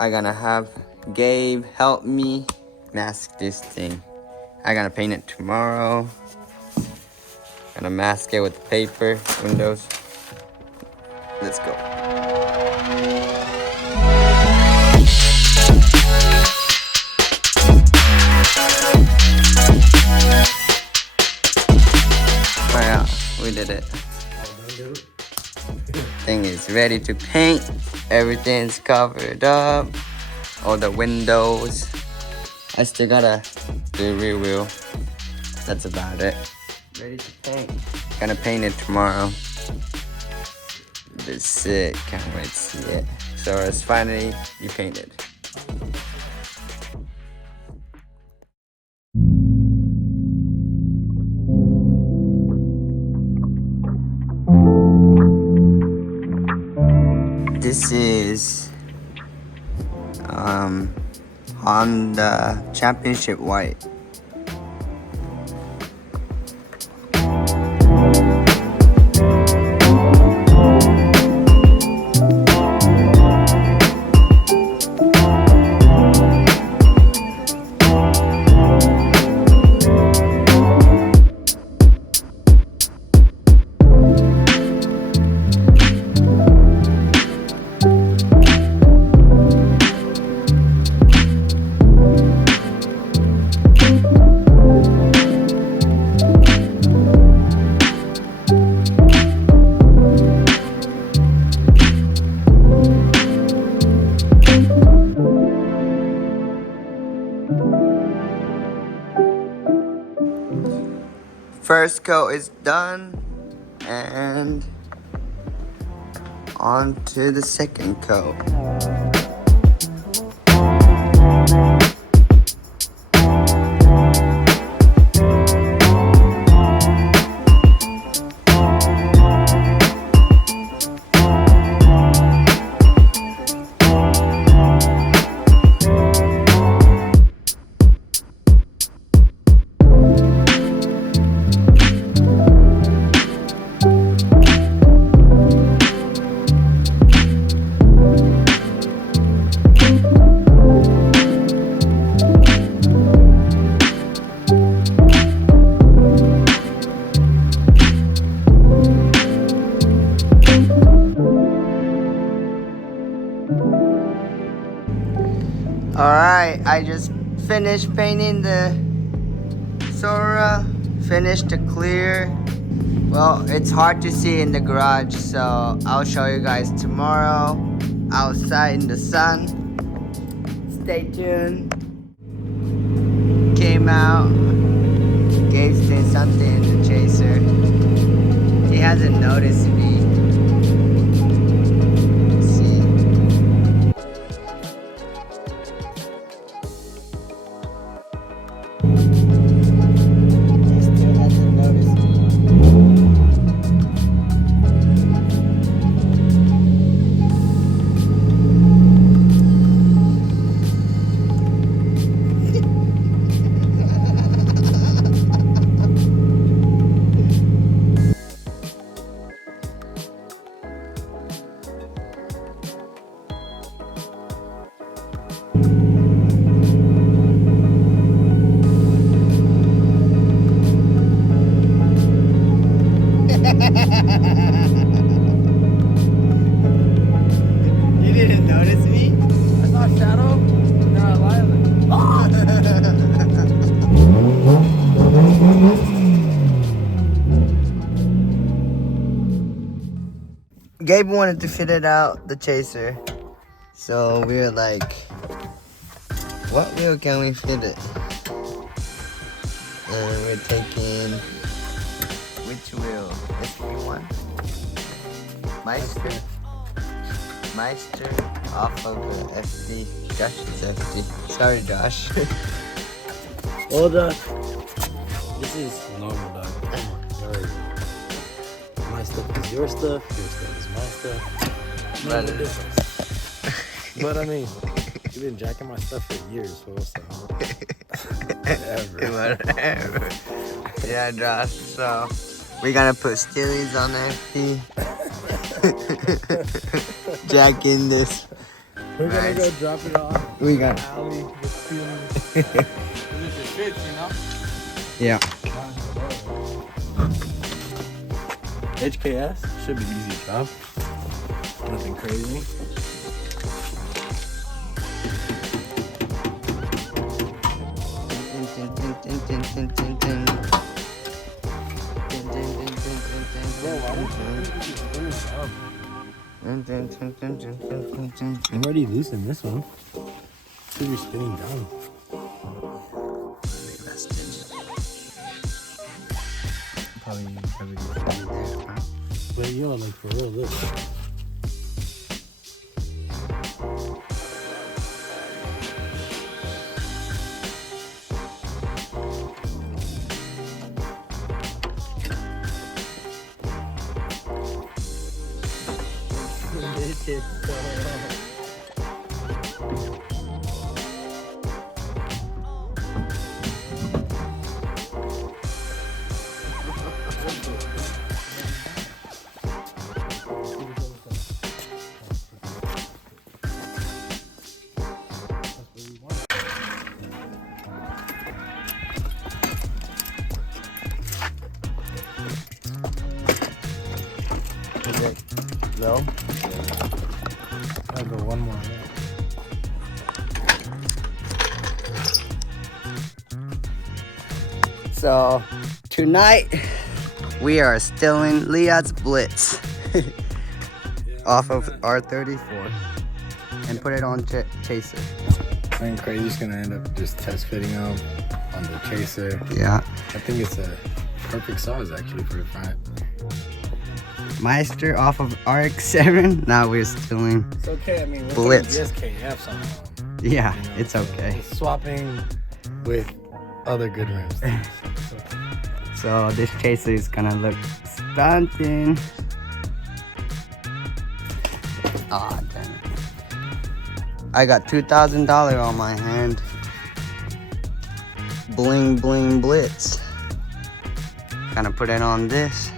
I'm gonna have Gabe help me mask this thing. I'm gonna paint it tomorrow. Gonna mask it with the paper, windows. Let's go. We did it. Thing is ready to paint. Everything's covered up. All the windows. I still gotta do rear wheel. That's about it. Ready to paint. Gonna paint it tomorrow. It's sick. Can't wait to see it. So it's finally be painted. This is Honda Championship White. First coat is done, and on to the second coat. Alright, I just finished painting the Sora, finished the clear. Well, it's hard to see in the garage, so I'll show you guys tomorrow outside in the sun. Stay tuned. Came out, Gabe's doing something in the Chaser. He hasn't noticed me. You didn't notice me? I saw a shadow, and then I lied. Gabe wanted to fit it out, the Chaser. So we were like, what wheel can we fit it? And we're taking, which wheel? SP1? Meister off of the FD. Josh's FD. Sorry, Josh. Well, this is normal, dog. Sorry. My stuff is your stuff is my stuff. No difference. But I mean, you've been jacking my stuff for years, so what's Whatever. Yeah, Josh. So we're gonna put Steelies on there. Jack in this We're gonna Right. go drop it off. We got. Alley with feelings. And if it fits, you know. Yeah. HKS should be easy job. Nothing crazy. I've already loosened this one. Should be spinning down. But yo, like for real, look. This shit's so No. I'll go one more. So tonight we are stealing Liat's Blitz off of R34 and put it on Chaser. I think Crazy's gonna end up just test fitting them on the Chaser. Yeah. I think it's a perfect size actually for the front. Meister off of RX7. Now we're stealing. It's okay. I mean, we're Blitz. putting SKFs on them. Yeah, You know, it's so okay. it's swapping with other good rims. So this Chaser is gonna look stunting. Ah, damn it. I got $2,000 on my hand. Bling bling Blitz. Gonna put it on this.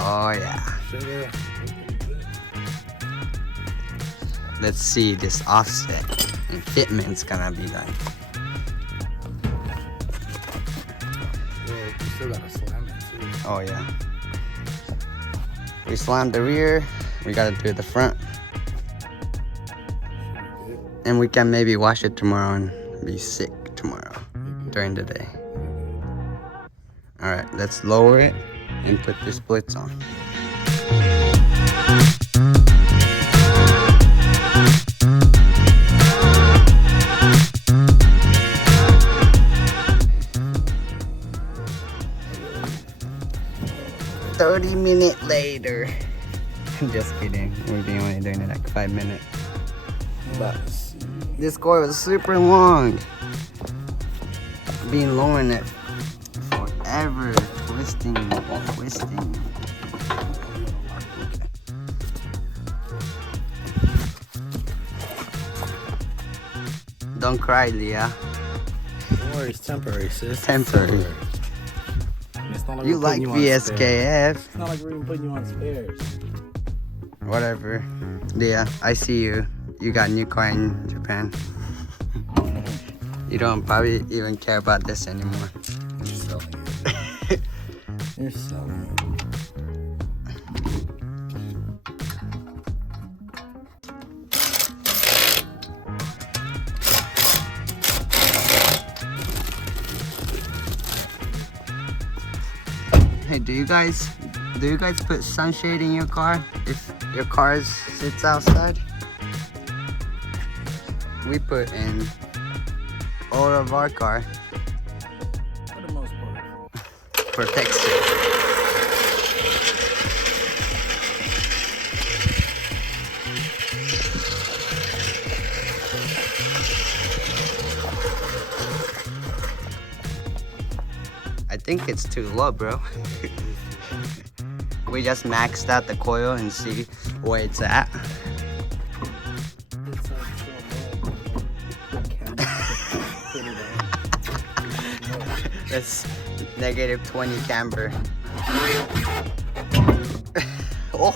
Oh yeah. Sugar. Let's see this offset and fitment's gonna be like. Well, you still gotta slam it too. Oh yeah. We slammed the rear. We gotta do the front. And we can maybe wash it tomorrow and be sick tomorrow during the day. Alright, let's lower it and put the splits on. "30-minute later." Just kidding. We're only doing it like 5 minutes. But this cord was super long. Been lowering it forever. Twisting. Don't cry, Leah. Don't worry, it's temporary, sis. Temporary. It's not like You we're like putting you on spares. VSKF. It's not like we're even putting you on spares. Whatever. Leah, I see you. You got a new car in Japan. You don't probably even care about this anymore. You're selling it. You're selling it. Hey, do you guys put sunshade in your car if your car sits outside? We put in all of our car For the most part. protects it. I think it's too low, bro. We just maxed out the coil and see where it's at. It's like so low. I can't put it on. That's negative 20 camber. Oh,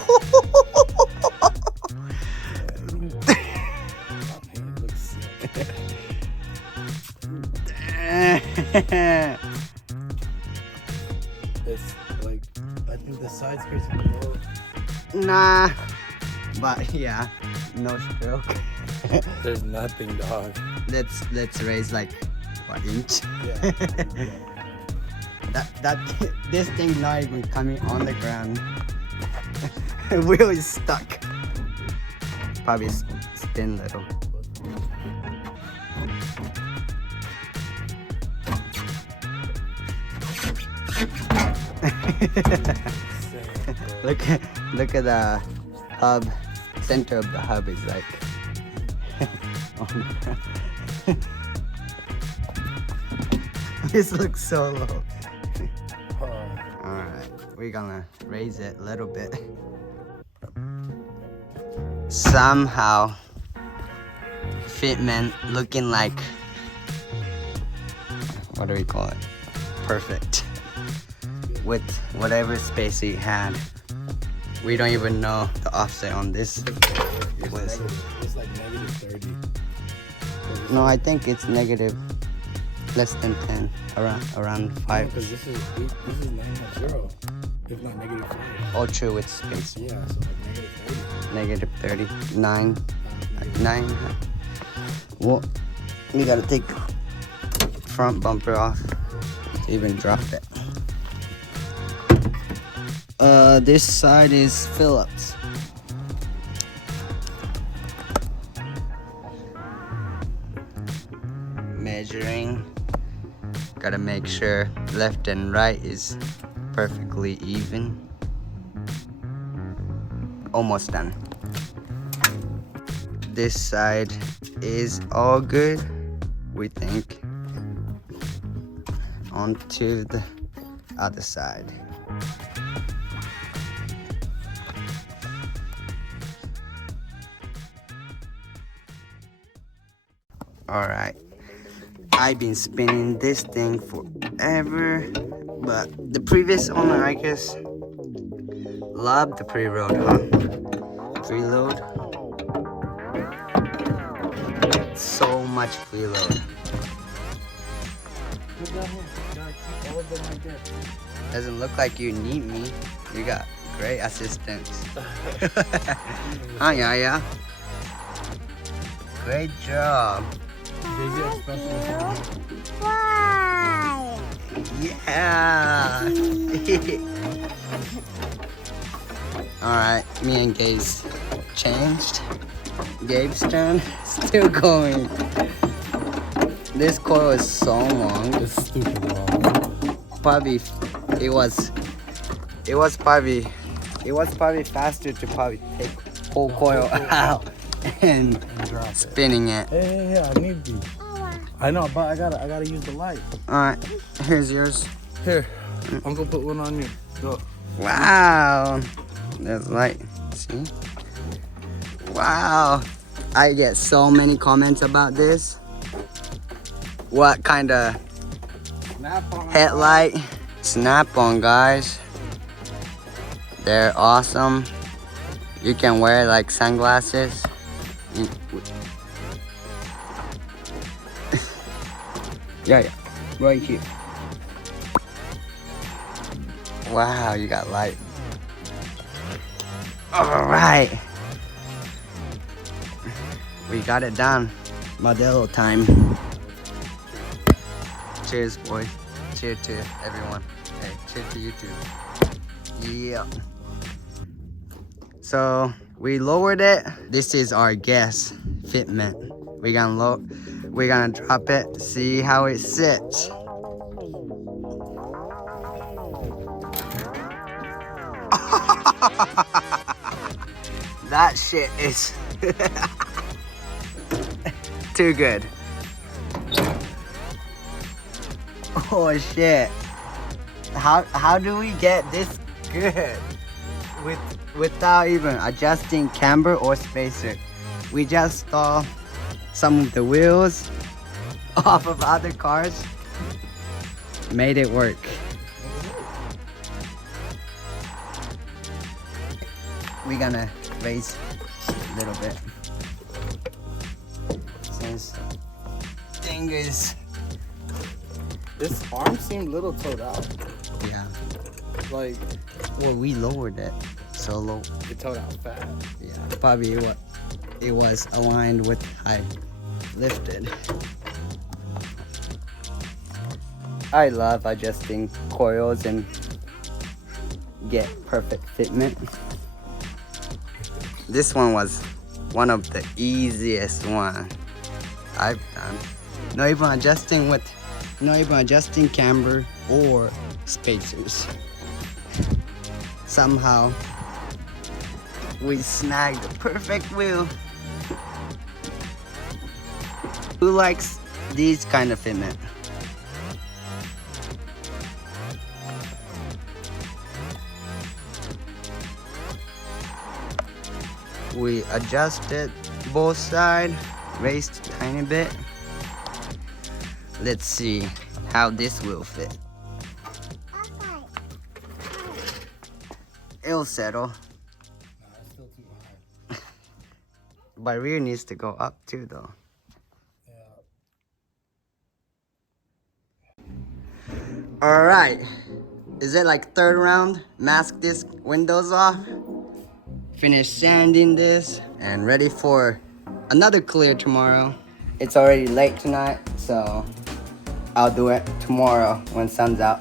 It's like, I think the side skirt's below. Nah. But yeah, no stroke. There's nothing, dog. Let's raise like what inch? Yeah. This thing not even coming on the ground. Wheel is stuck. Probably spin little. Look at the hub. Center of the hub is like on the ground. This looks so low. Alright, we're gonna raise it a little bit. Somehow fitment looking like, what do we call it? Perfect. With whatever space he had. We don't even know the offset on this. It's like -30. No, I think it's negative less than 10, around 5. Because this is 9.0, if not -5. Oh, true, with space. Yeah, so like -30. -30, 9. 9. Well, we gotta take front bumper off to even drop it. This side is Phillips. Measuring. Gotta make sure left and right is perfectly even. Almost done. This side is all good, we think. On to the other side. Alright, I've been spinning this thing forever, but the previous owner, I guess, loved the preload, huh? Preload. So much preload. Doesn't look like you need me. You got great assistance. Hi, yeah. Great job. Why? Yeah. Alright, me and Gabe's changed. Gabe's turn. Still going. This coil is so long. It's stupid long. Probably it was probably faster to probably take whole coil out and drop it. spinning it. Yeah, I need these. I know, but I gotta use the light. Alright, here's yours. Here, I'm gonna put one on you. Go. Wow. There's light. See? Wow. I get so many comments about this. What kind of headlight? Snap-on, guys. They're awesome. You can wear like sunglasses. Yeah, right here. Wow, you got light. All right, we got it done. Modelo time. Cheers, boy. Cheers to everyone. Hey, cheers to you too. Yeah. So we lowered it. This is our guess fitment. We're gonna drop it. See how it sits. That shit is too good. Oh shit. How do we get this good without even adjusting camber or spacer? We just stole some of the wheels off of other cars. Made it work. We're gonna raise a little bit since thing is This arm seemed a little toed out. Yeah. Like, Well, we lowered it so low. it toed out fast. Yeah. Probably what it was aligned with I lifted. I love adjusting coils and get perfect fitment. This one was one of the easiest one I've done. Not even adjusting camber or spacers. Somehow we snagged the perfect wheel. Who likes these kind of fitment? We adjusted both sides, raised a tiny bit. Let's see how this will fit. It'll settle. Nah, it's still too high. But rear needs to go up too though. Yeah. Alright. Is it like third round? Mask this windows off. Finish sanding this and ready for another clear tomorrow. It's already late tonight, so I'll do it tomorrow when sun's out.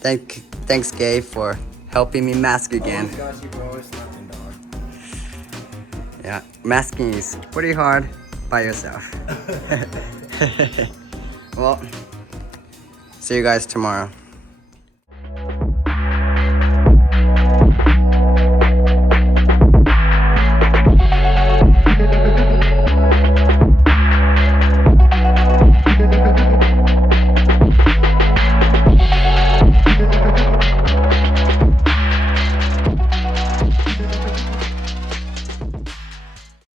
Thanks Gabe for helping me mask again. Got you, bro. It's nothing, dog. Yeah, masking is pretty hard by yourself. Well, see you guys tomorrow.